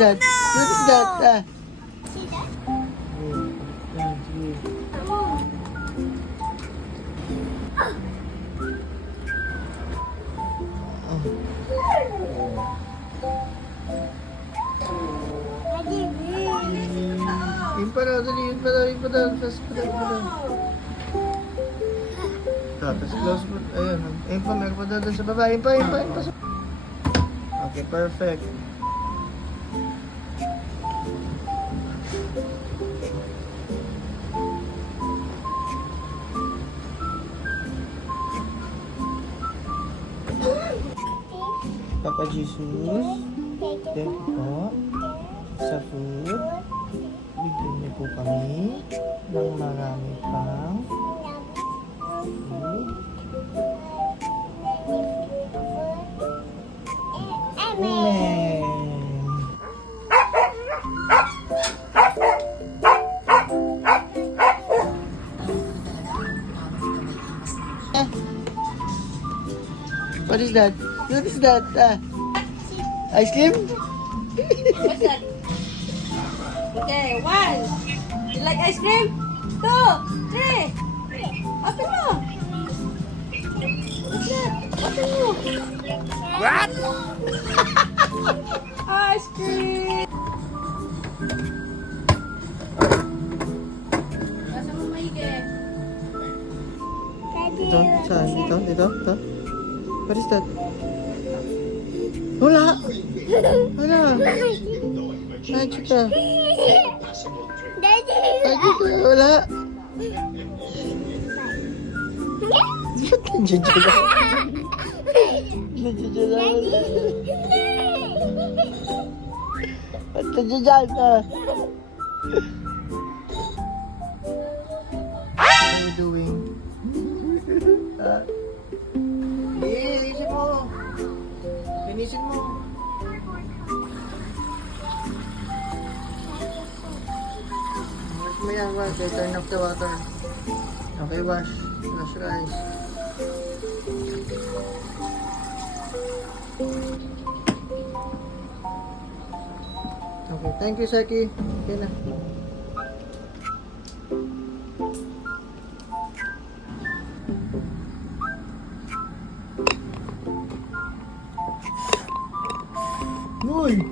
that? What is that? Ah. See that? Yan, sige. Yun pa daw, dali, yun pa daw, yun pa daw. Tapos pa daw, yun pa daw. Tapos close mo. Ayun, ayun pa, meron pa daw dun sa baba. Yun pa, yun pa, yun pa. Okay, perfect. Papa Jesus, thank you po sa food. Bigyan niyo po kami ng marami pang food. Amen. What is that? What is that? Ice cream? What's that? Okay, 1. You like ice cream? 2, 3. Open mo. What's that? Open mo. What? Ice cream. Nasa mo maigi? Dito, saan? Dito, dito, dito. What is that? Wala! Wala! Magic ka! Daddy. Magic ka! Wala! Ba't nandiyan-diyan ako? Nandiyan-diyan ako. Ba't nandiyan-diyan ka? What are you doing? Linisin mo! Linisin mo! Wash mo yan, wash. Okay, turn off the water. Okay, wash. Wash your eyes. Okay, thank you, Saki. Okay na. Uy!